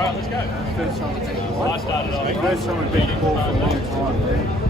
right, let's go. First time we've been I started off. First time we've been called for a long time.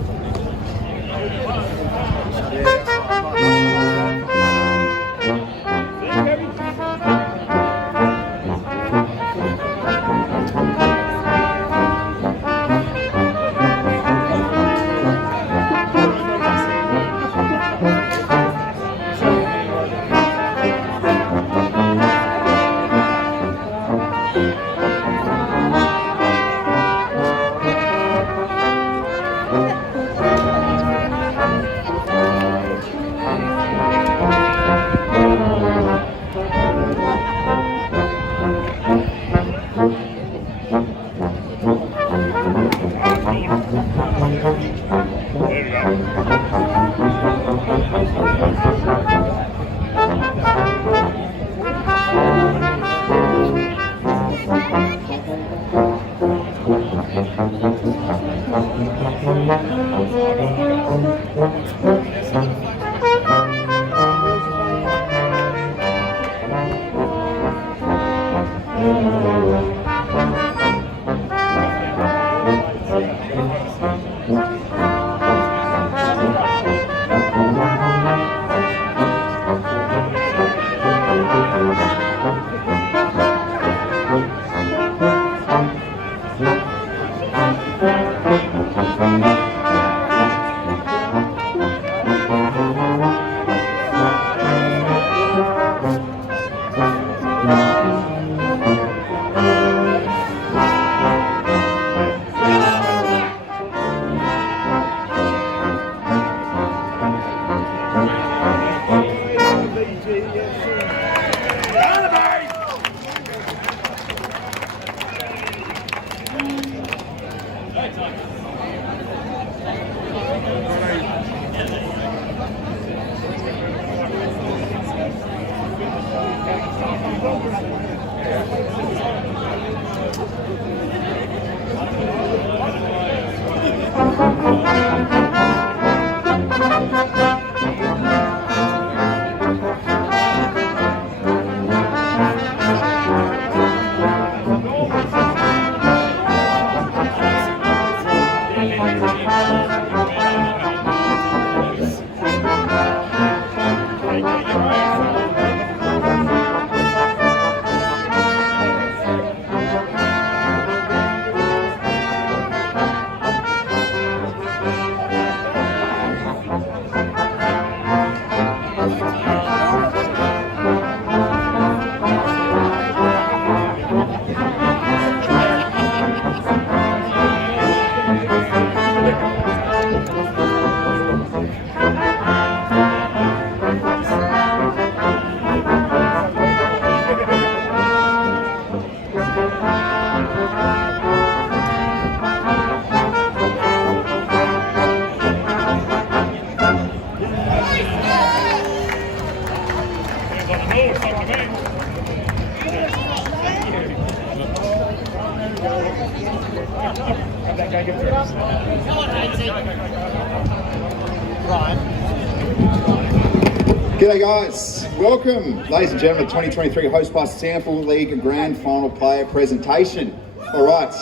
G'day guys, welcome ladies and gentlemen, 2023 Host Plus SANFL League Grand Final Player Presentation. Alright,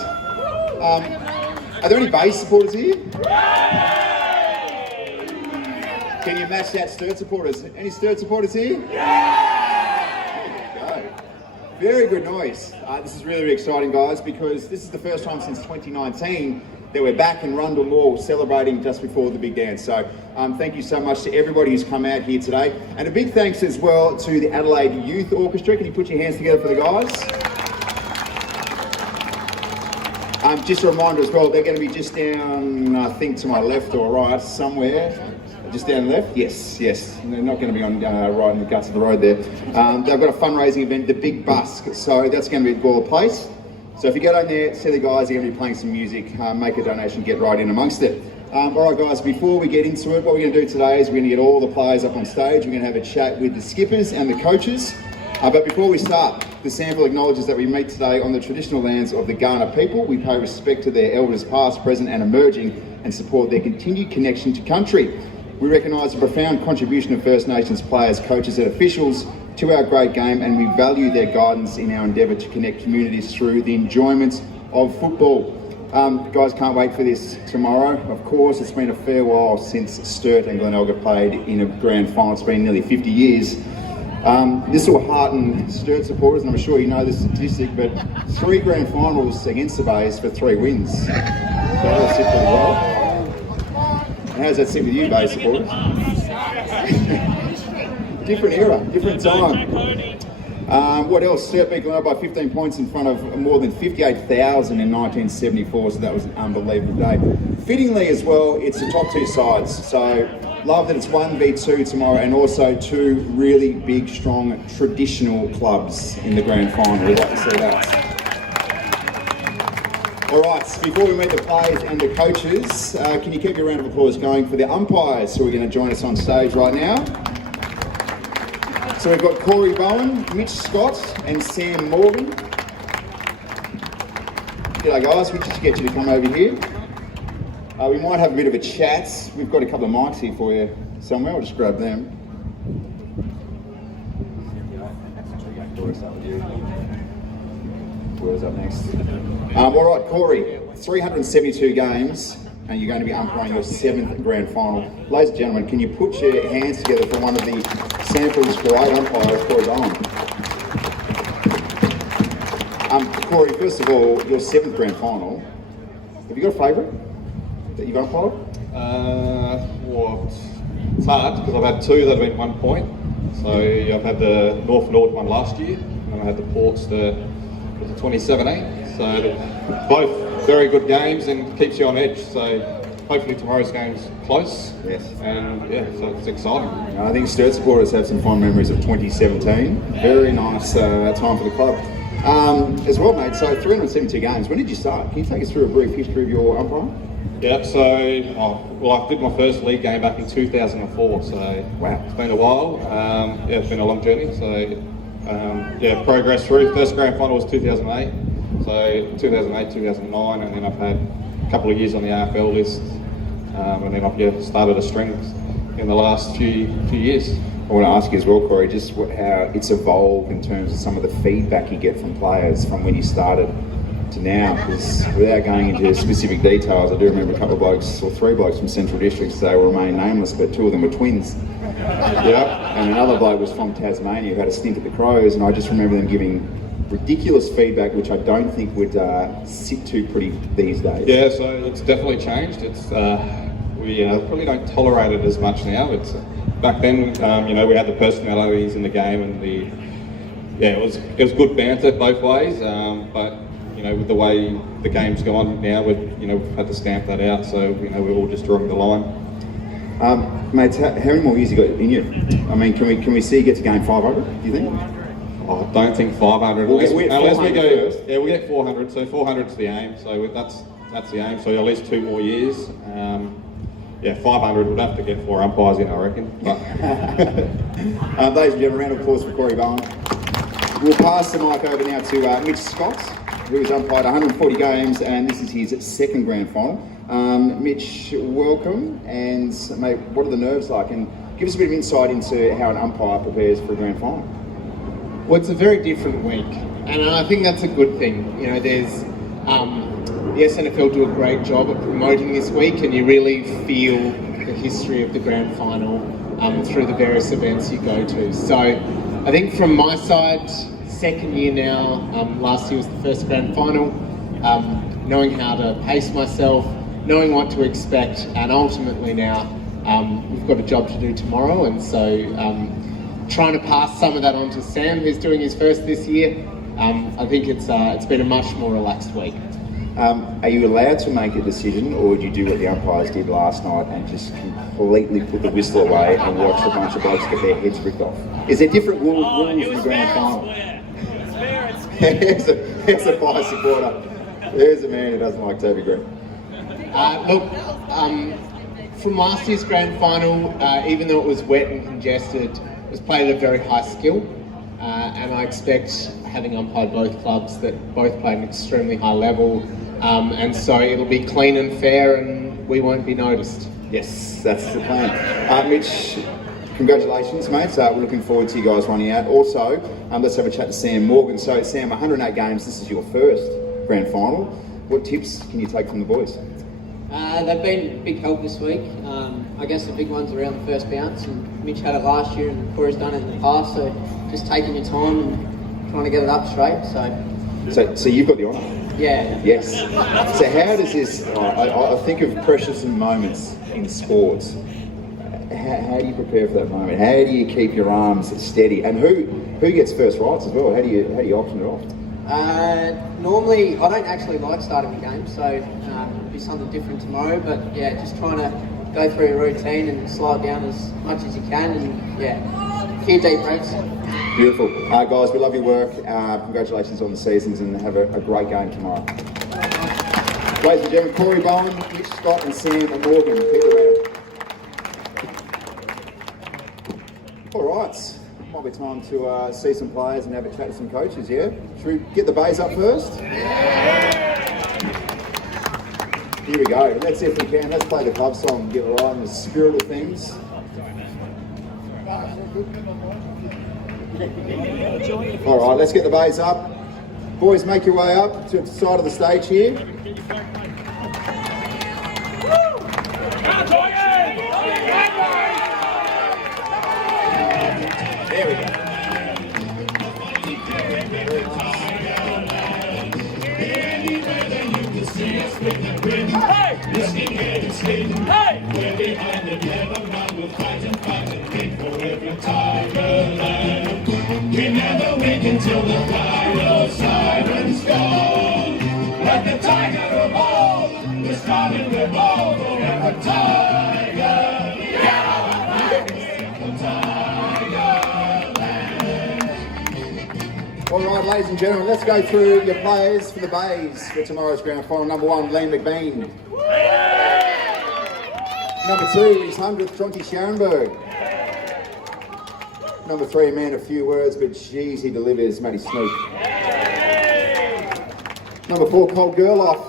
are there any base supporters here? Can you match that Sturt supporters? Any Sturt supporters here? There you go. Very good noise. This is really exciting guys, because this is the first time since 2019 that we're back in Rundle Mall celebrating just before the big dance. So thank you so much to everybody who's come out here today. And a big thanks as well to the Adelaide Youth Orchestra. Can you put your hands together for the guys? Just a reminder as well, they're going to be just down, I think to my left or right, somewhere. Just down left? Yes. They're not going to be on right in the guts of the road there. They've got a fundraising event, the Big Busk. So that's going to be at Gawler Place. So if you go down there, see the guys, they're going to be playing some music, make a donation, get right in amongst it. All right guys, before we get into it, what we're going to do today is we're going to get all the players up on stage. We're going to have a chat with the skippers and the coaches. But before we start, the SANFL acknowledges that we meet today on the traditional lands of the Kaurna people. We pay respect to their elders past, present and emerging, and support their continued connection to country. We recognise the profound contribution of First Nations players, coaches and officials 2-hour great game, and we value their guidance in our endeavour to connect communities through the enjoyment of football. Guys, can't wait for this tomorrow. Of course, it's been a fair while since Sturt and Glenelga played in a grand final. It's been nearly 50 years. This will hearten Sturt supporters, and I'm sure you know the statistic, but 3 grand finals against the Bays for 3 wins. So that'll sit pretty well. And how does that sit with you, Bay supporters? Different era, different time. What else? Sturt beat Glenelga by 15 points in front of more than 58,000 in 1974, so that was an unbelievable day. Fittingly as well, it's the top 2 sides, so love that it's 1v2 tomorrow, and also 2 really big, strong, traditional clubs in the grand final. We'd like to see that. All right, before we meet the players and the coaches, can you keep your round of applause going for the umpires who are going to join us on stage right now? So we've got Corey Bowen, Mitch Scott and Sam Morgan. G'day guys, we just get you to come over here. We might have a bit of a chat. We've got a couple of mics here for you somewhere. I'll just grab them. Where's up next? All right, Corey, 372 games, and you're going to be umpiring your 7th grand final. Ladies and gentlemen, can you put your hands together for one of the SANFL's great umpires, Corey Bowen? Corey, first of all, your 7th grand final. Have you got a favourite that you've umpired? It's hard because I've had 2 that have been 1 point. So I've had the North one last year, and then I had the Ports the 2017. So both very good games and keeps you on edge. So hopefully tomorrow's game's close. Yes. And yeah, so it's exciting. I think Sturt supporters have some fond memories of 2017. Very nice time for the club. As well, mate, so 372 games. When did you start? Can you take us through a brief history of your umpiring? Yeah, so, I did my first league game back in 2004, so wow, it's been a while. Yeah, it's been a long journey, so yeah, progress through. First grand final was 2008, so 2008, 2009, and then I've had a couple of years on the AFL list, and then I've started a string in the last few years. I want to ask you as well, Corey, just how it's evolved in terms of some of the feedback you get from players from when you started to now, because without going into specific details, I do remember a couple of blokes, or 3 blokes from Central Districts, they will remain nameless, but 2 of them were twins. Yeah. And another bloke was from Tasmania who had a stint at the Crows, and I just remember them giving ridiculous feedback, which I don't think would sit too pretty these days. Yeah, so it's definitely changed. It's we probably don't tolerate it as much now. It's back then, we had the personalities in the game, and it was good banter both ways, but with the way the game's gone now, we've had to stamp that out, so we're all just drawing the line. Mate, how many more years you got in you? I mean, can we see you get to game 500, do you think? I don't think 500, unless we go first. Yeah, we'll get 400, so 400's the aim, so that's the aim, so at least 2 more years. Yeah, 500, we'd have to get 4 umpires in, I reckon. But ladies and gentlemen, a round of applause for Corey Bowen. We'll pass the mic over now to Mitch Scott, who has umpired 140 games, and this is his 2nd grand final. Mitch, welcome, and mate, what are the nerves like? And give us a bit of insight into how an umpire prepares for a grand final. Well, it's a very different week, and I think that's a good thing. There's the SANFL do a great job at promoting this week, and you really feel the history of the grand final through the various events you go to. So I think from my side, 2nd year now, last year was the first grand final, knowing how to pace myself, knowing what to expect, and ultimately now we've got a job to do tomorrow, and so trying to pass some of that on to Sam, who's doing his first this year. I think it's been a much more relaxed week. Are you allowed to make a decision, or do you do what the umpires did last night and just completely put the whistle away and watch a bunch of blokes get their heads ripped off? Is there different rules in the grand final? Here's a fire supporter. There's a man who doesn't like Toby Green. Look, from last year's grand final, even though it was wet and congested, it was played at a very high skill, and I expect, having umpired both clubs, that both played an extremely high level, and so it'll be clean and fair, and we won't be noticed. Yes, that's the plan. Mitch, Congratulations, mates. We're looking forward to you guys running out. Also, let's have a chat to Sam Morgan. So, Sam, 108 games. This is your first grand final. What tips can you take from the boys? They've been a big help this week. I guess the big one's around the first bounce, and Mitch had it last year and Corey's done it in the past, so just taking your time and trying to get it up straight. So you've got the honour? Yeah. Yes. So how does this, I think of precious moments in sports. How do you prepare for that moment? How do you keep your arms steady? And who gets first rights as well? How do you option it off? Normally, I don't actually like starting the game, so it'll be something different tomorrow. But yeah, just trying to go through your routine and slow it down as much as you can, and yeah, a few deep breaths. Beautiful. Guys, we love your work. Congratulations on the seasons, and have a great game tomorrow. Ladies and gentlemen, Corey Bowen, Mitch Scott and Sam Morgan. Keep it around. All right. Might be time to see some players and have a chat with some coaches, yeah? Should we get the bays up first? Here we go. Let's see if we can. Let's play the club song and get right in the spirit of things. All right, let's get the bays up. Boys, make your way up to the side of the stage here. There we go. Remember, we can till the final sirens go. Let the tiger of old, we're strong and we're bold. Forever tiger, yeah, the tiger. All right, ladies and gentlemen, let's go through your players for the bays for tomorrow's grand final. Number 1, Liam McBean. Number 2, his 100th, Jonty Scharenberg. Number 3, a man of few words, but geez, he delivers, Matty Snook. Number 4, Cole Gerloff.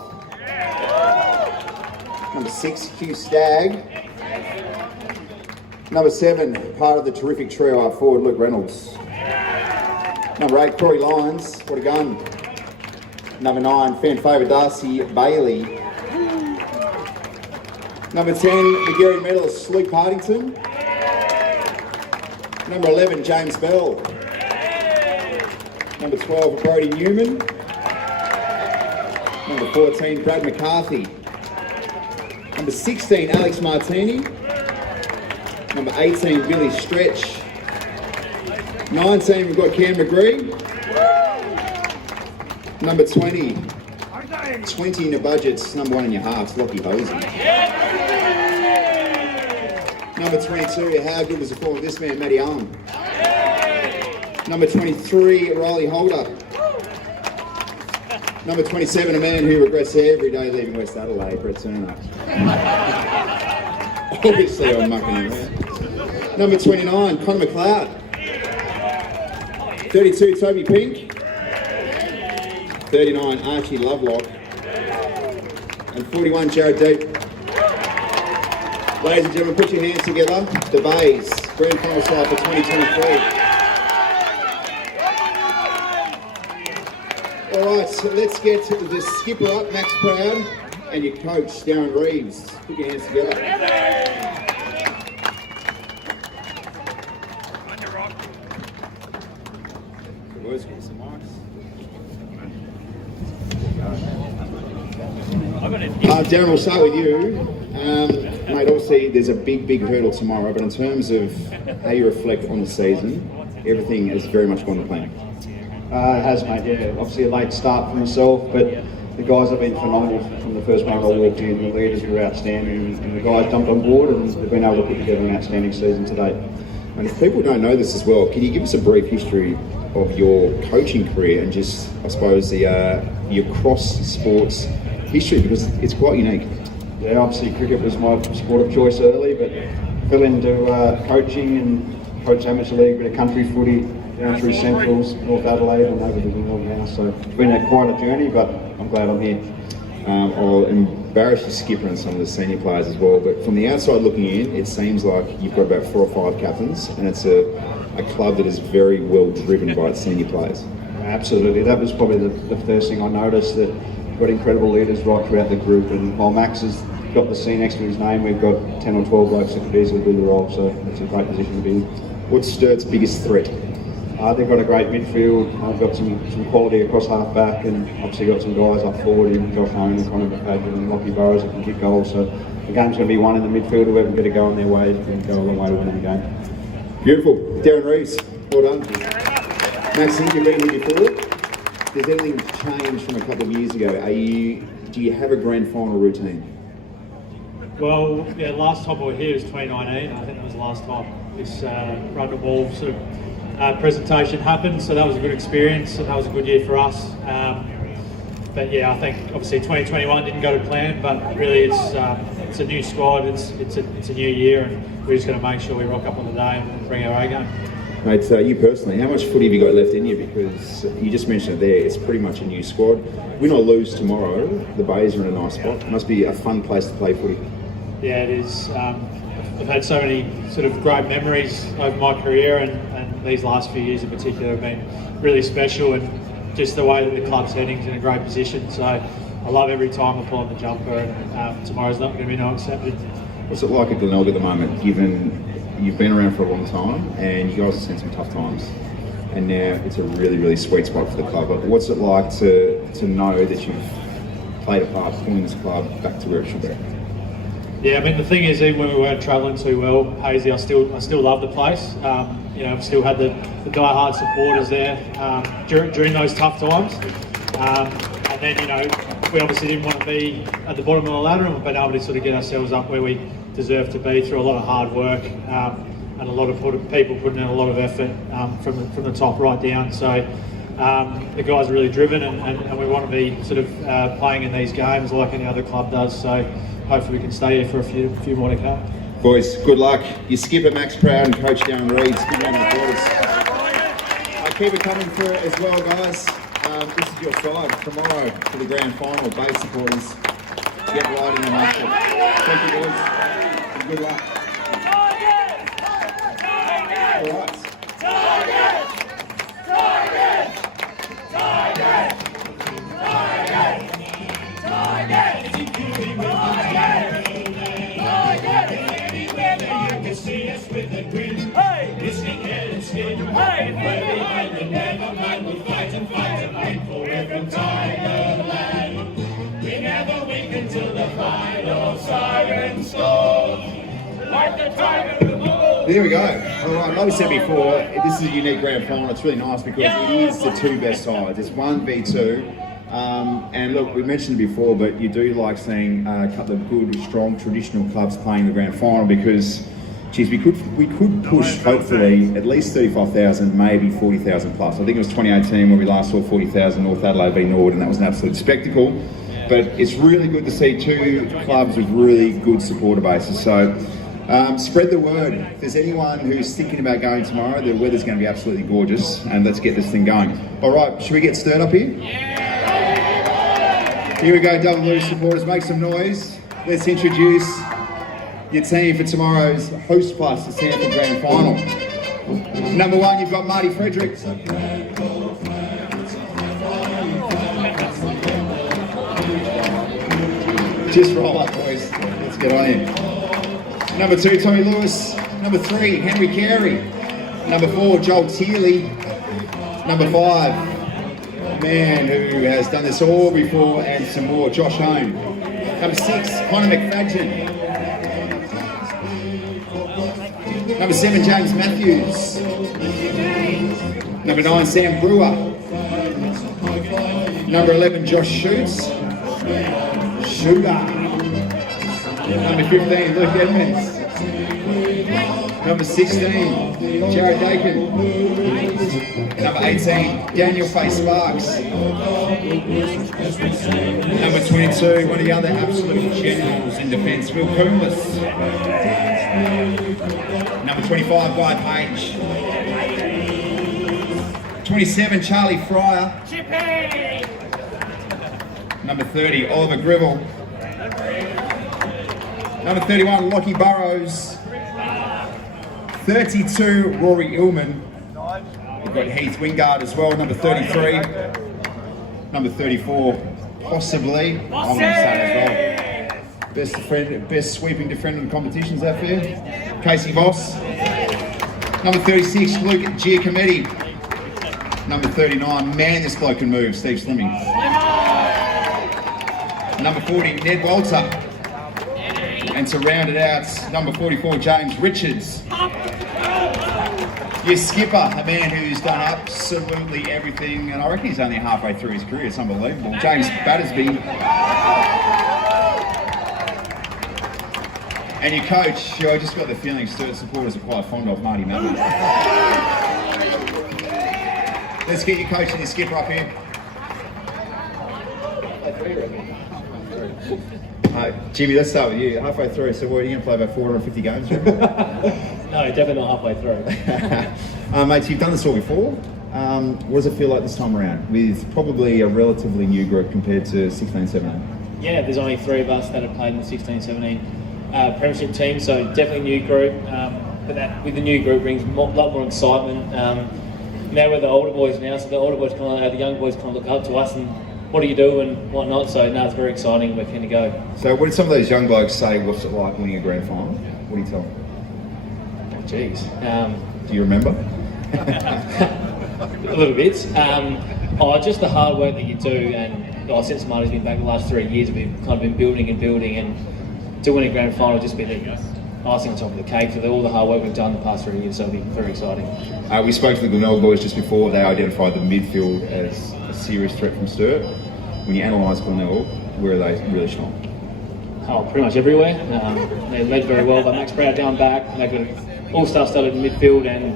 Number 6, Hugh Stagg. Number 7, part of the terrific trio up forward, Luke Reynolds. Number 8, Corey Lyons, what a gun. Number 9, fan favourite Darcy Bailey. Number 10, McGarry medalist Luke Partington. Number 11, James Bell. Number 12, Brodie Newman. Number 14, Brad McCarthy. Number 16, Alex Martini. Number 18, Billy Stretch. 19, we've got Cam McGree. Number 20 in the budgets, number 1 in your halves, Lockie Hosey. Number 22, how good was the form of this man, Matty Allen? Number 23, Riley Holder. Number 27, a man who regrets every day leaving West Adelaide, Brett Turner. Obviously, I'm mucking around. Number 29, Connor McLeod. 32, Toby Pink. 39, Archie Lovelock. And 41, Jared Deep. Ladies and gentlemen, put your hands together. The Bays, grand final side for 2023. All right, so let's get the skipper up, Max Proud, and your coach, Darren Reeves. Put your hands together. Darren, we'll start with you. Mate, obviously there's a big hurdle tomorrow, but in terms of how you reflect on the season, everything has very much gone to plan. It has, mate, yeah. Obviously a late start for myself, but the guys have been phenomenal from the first moment I walked in. The leaders were outstanding, and the guys jumped on board and they've been able to put together an outstanding season to date. And if people don't know this as well, can you give us a brief history of your coaching career and just, I suppose, your cross-sports history, because it's quite unique. Yeah, obviously cricket was my sport of choice early, but fell into coaching and coached amateur league, bit of country footy, down through SANFL, North Adelaide and over to the North now. So it's been quite a journey, but I'm glad I'm here. I'll embarrass your skipper and some of the senior players as well, but from the outside looking in, it seems like you've got about 4 or 5 captains, and it's a club that is very well driven by its senior players. Absolutely, that was probably the first thing I noticed, that we've got incredible leaders right throughout the group, and while Max has got the C next to his name, we've got 10 or 12 blokes that could easily do the role, so it's a great position to be in. What's Sturt's biggest threat? They've got a great midfield. They've got some quality across half back, and obviously got some guys up forward in Josh Owen and Connor McFadden and Lockie Burrows that can kick goals. So the game's going to be won in the midfield. Whoever can get a go on their way can go a long way to winning the game. Beautiful. Darren Reeves, well done. Maxine, you've been here before. Has anything changed from a couple of years ago? Do you have a grand final routine? Well, yeah, last time we were here was 2019. I think that was the last time this run the ball sort of presentation happened. So that was a good experience, and that was a good year for us. But yeah, I think obviously 2021 didn't go to plan, but really it's a new squad. It's a new year, and we're just going to make sure we rock up on the day and bring our A game. Mate, you personally, how much footy have you got left in you? Because you just mentioned it there, it's pretty much a new squad. Win or lose tomorrow, the Bays are in a nice spot. It must be a fun place to play footy. Yeah, it is. I've had so many sort of great memories over my career, and these last few years in particular have been really special, and just the way that the club's heading is in a great position. So I love every time I pull on the jumper, and tomorrow's not going to be no exception. What's it like at Glenelg at the moment, given you've been around for a long time and you guys have seen some tough times, and now it's a really, really sweet spot for the club? But what's it like to know that you've played a part pulling this club back to where it should be? Yeah, I mean the thing is, even when we weren't travelling too well, Hazy, I still love the place. You know, I've still had the die-hard supporters there during those tough times. And then, you know, we obviously didn't want to be at the bottom of the ladder, and we've been able to sort of get ourselves up where we deserve to be through a lot of hard work and a lot of people putting in a lot of effort from the top right down. So the guys are really driven, and we want to be sort of playing in these games like any other club does. So hopefully we can stay here for a few more to come. Boys, good luck. Your skipper Max Proud and coach Darren Reeves, good round of applause. Keep it coming for it as well, guys. This is your side tomorrow for the grand final. Bay supporters, get right in the motion. Thank you, boys, and good luck. All right. There we go. All right, like we said before, this is a unique grand final. It's really nice because it is the two best sides. It's 1v2. And look, we mentioned it before, but you do like seeing a couple of good, strong, traditional clubs playing the grand final because, geez, we could push hopefully at least 35,000, maybe 40,000 plus. I think it was 2018 when we last saw 40,000 North Adelaide v Nord, and that was an absolute spectacle. But it's really good to see two clubs with really good supporter bases. So spread the word. If there's anyone who's thinking about going tomorrow, the weather's going to be absolutely gorgeous, and let's get this thing going. All right, should we get stirred up here? Here we go, Double Blue supporters, make some noise. Let's introduce your team for tomorrow's Host Plus, the SANFL Grand Final. Number 1, you've got Marty Frederick. Just roll up, boys. Let's get on in. Number 2, Tommy Lewis. Number 3, Henry Carey. Number 4, Joel Tearley. Number 5, a man who has done this all before and some more, Josh Hone. Number 6, Connor McFadden. Number 7, James Matthews. Number 9, Sam Brewer. Number 11, Josh Shoots. Shooter. Number 15, Luke Edmonds. Number 16, Jared Dakin. Number 18, Daniel Faye Sparks. Number 22, one of the other absolute generals in defence, Will Coombs. Number 25, Guy Page. 27, Charlie Fryer. Number 30, Oliver Gribble. Number 31, Lockie Burrows. 32, Rory Illman. We've got Heath Wingard as well, number 33. Number 34, possibly, I want to say as well. Best sweeping defender in the competition, is that fair? Casey Voss. Number 36, Luke Giacometti. Number 39, man, this bloke can move, Steve Slimming. Number 40, Ned Walter. And to round it out, number 44, James Richards. Your skipper, a man who's done absolutely everything, and I reckon he's only halfway through his career, it's unbelievable. James Battersby. And your coach, who I just got the feeling Sturt supporters are quite fond of, Marty Mellon. Let's get your coach and your skipper up here. Jimmy, let's start with you. Halfway through, so what, are you going to play about 450 games? No, definitely not halfway through. Mates, you've done this all before. What does it feel like this time around, with probably a relatively new group compared to 16-17? Yeah, there's only 3 of us that have played in the 16-17 premiership team, so definitely a new group. But that, with the new group, brings a lot more excitement. Now we're the older boys now, so the older boys the young boys kind of look up to us and what do you do and whatnot. So now it's very exciting. We're keen to go. So what did some of those young blokes say? What's it like winning a grand final? What do you tell them? Oh, geez. Do you remember? A little bit. Just the hard work that you do, and since Marty's been back the last 3 years, we've kind of been building, and to win a grand final just be the icing on top of the cake for all the hard work we've done the past 3 years. So it'll be very exciting. We spoke to the Glenelg boys just before. They identified the midfield as a serious threat from Sturt. When you analyse Glenelg, where are they really strong? Oh, pretty much everywhere. They're led very well by Max Proud down back. They've got all-star studded in midfield, and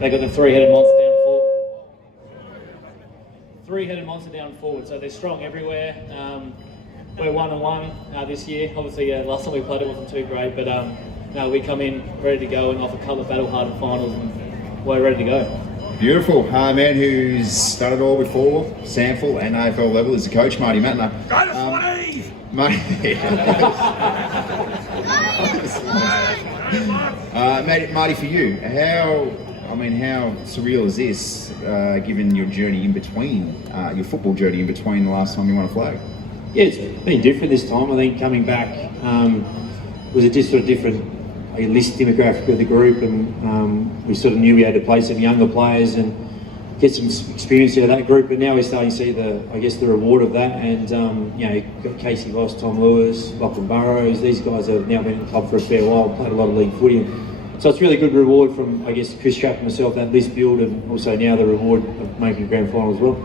they've got the three-headed monster down forward. So they're strong everywhere. We're 1-1 this year. Obviously, last time we played it wasn't too great, but no, we come in ready to go and off a couple of battle-hardened finals, and we're ready to go. Beautiful. Man who's done it all before, SANFL and AFL level, is the coach, Marty Mattner. Marty, for you, how surreal is this, given your journey in between, your football journey in between the last time you won a flag? Yeah, it's been different this time. I think coming back was a just sort of different list demographic of the group, and we sort of knew we had to play some younger players and get some experience out of that group. But now we're starting to see the reward of that. And got Casey Voss, Tom Lewis, Lachlan Burrows. These guys have now been in the club for a fair while, played a lot of league footy. So it's really good reward from Chris Trapp and myself, that list build, and also now the reward of making a grand final as well.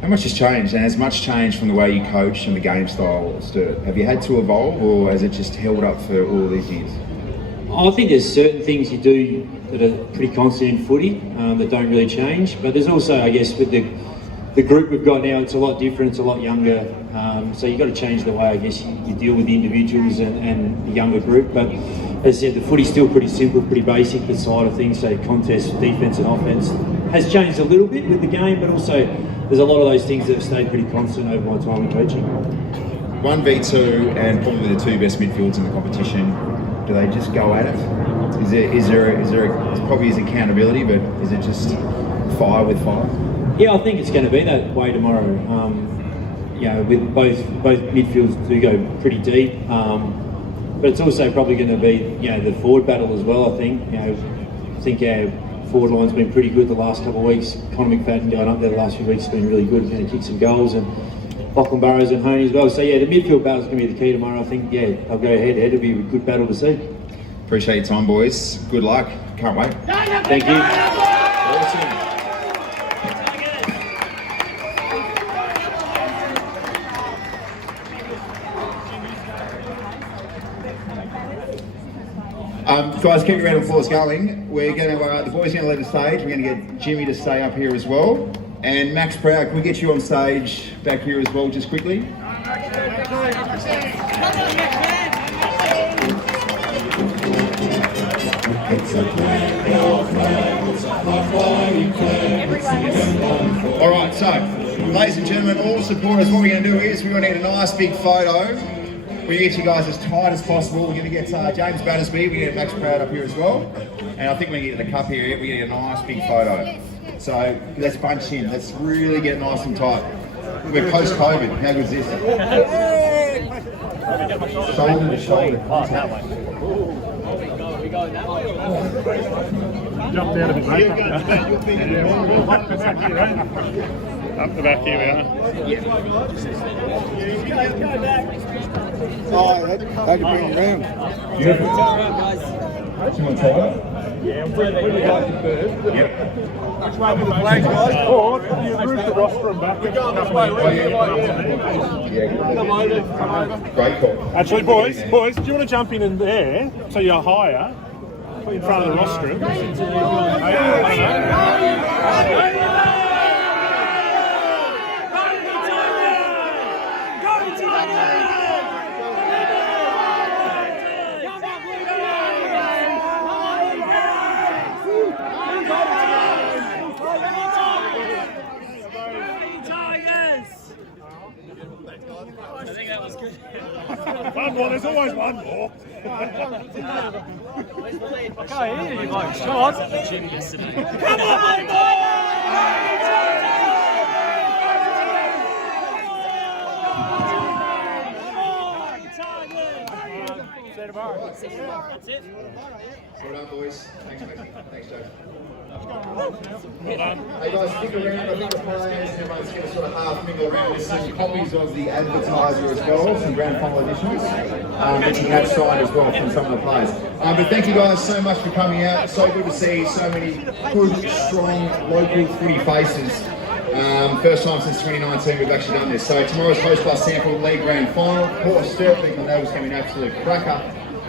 How much has changed, and has much changed from the way you coach and the game style, Sturt? Have you had to evolve, or has it just held up for all these years? I think there's certain things you do that are pretty constant in footy that don't really change, but there's also, with the group we've got now, it's a lot different, it's a lot younger, so you've got to change the way, you deal with the individuals and the younger group. But as I said, the footy's still pretty simple, pretty basic, the side of things, so contest, defence and offence has changed a little bit with the game, but also there's a lot of those things that have stayed pretty constant over my time in coaching. 1v2 and probably the 2 best midfields in the competition. Do they just go at it? Is there probably is accountability, but is it just fire with fire? Yeah, I think it's going to be that way tomorrow. With both midfields do go pretty deep, but it's also probably going to be the forward battle as well. I think our forward line's been pretty good the last couple of weeks. Conor McFadden going up there the last few weeks has been really good. He's going to kick some goals, and Lachlan Burrows and Honey as well. So the midfield battle's going to be the key tomorrow. I think they'll go head to head. It'll be a good battle to see. Appreciate your time, boys. Good luck. Can't wait. Thank you. Awesome. Guys, keep your round of applause going. We're going to, the boys are going to leave the stage. We're going to get Jimmy to stay up here as well. And Max Proud, can we get you on stage back here as well, just quickly? All right, so Ladies and gentlemen, all supporters, what we're going to do is we're going to need a nice big photo. We get you guys as tight as possible. We're going to get James Battersby, we're going to get Max Proud up here as well. And I think we're going to get the cup here, we're going to get a nice big photo. So let's bunch in, let's really get nice and tight. We're post-COVID, how good is this? Shoulder to shoulder. Jumped out of his makeup. Up the back here we are. Oh, that can bring you around. Beautiful. You want tighter? Yeah, we're the guys first. Yep. Which way with the flag, guys? Or you move the rostrum back. We're going this way. Come over. Great call. Actually, boys, do you want to jump in there so you're higher? In front of the rostrum. I think that was good. One more, there's always one more. I can't hear you, guys. Come on. Come on, That's it. Well done, boys. Thanks, mate. Thanks, Joe. Hey guys, stick around. I think the players, everyone's going to sort of half mingle around. There's some copies of the advertiser as well, some grand final editions. That you have signed as well from some of the players. But thank you guys so much for coming out. So good to see so many good, strong, local footy faces. First time since 2019 we've actually done this. So tomorrow's Host by SANFL League Grand Final. Port certainly that was going to be an absolute cracker.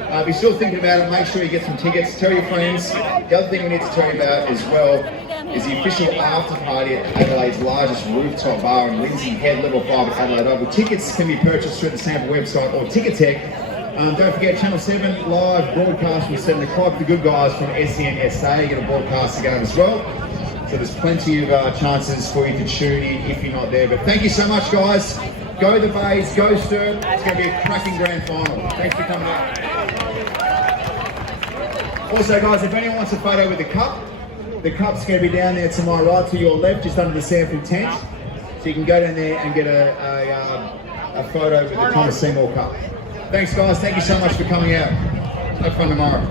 If you're still thinking about it, make sure you get some tickets. Tell your friends. The other thing we need to tell you about as well is the official after party at Adelaide's largest rooftop bar in Lindsay Head, level 5 at Adelaide Oval. Tickets can be purchased through the SANFL website or Ticketek. Don't forget Channel 7 live broadcast from 7 o'clock. The good guys from SENSA get a broadcast again as well. So there's plenty of chances for you to tune in if you're not there. But thank you so much, guys. Go the Bays, go Sturt. It's going to be a cracking grand final. Thanks for coming out. Also, guys, if anyone wants a photo with the cup's going to be down there to my right, to your left, just under the SANFL tent. So you can go down there and get a photo with the Thomas Seymour Cup. Thanks, guys. Thank you so much for coming out. Have fun tomorrow.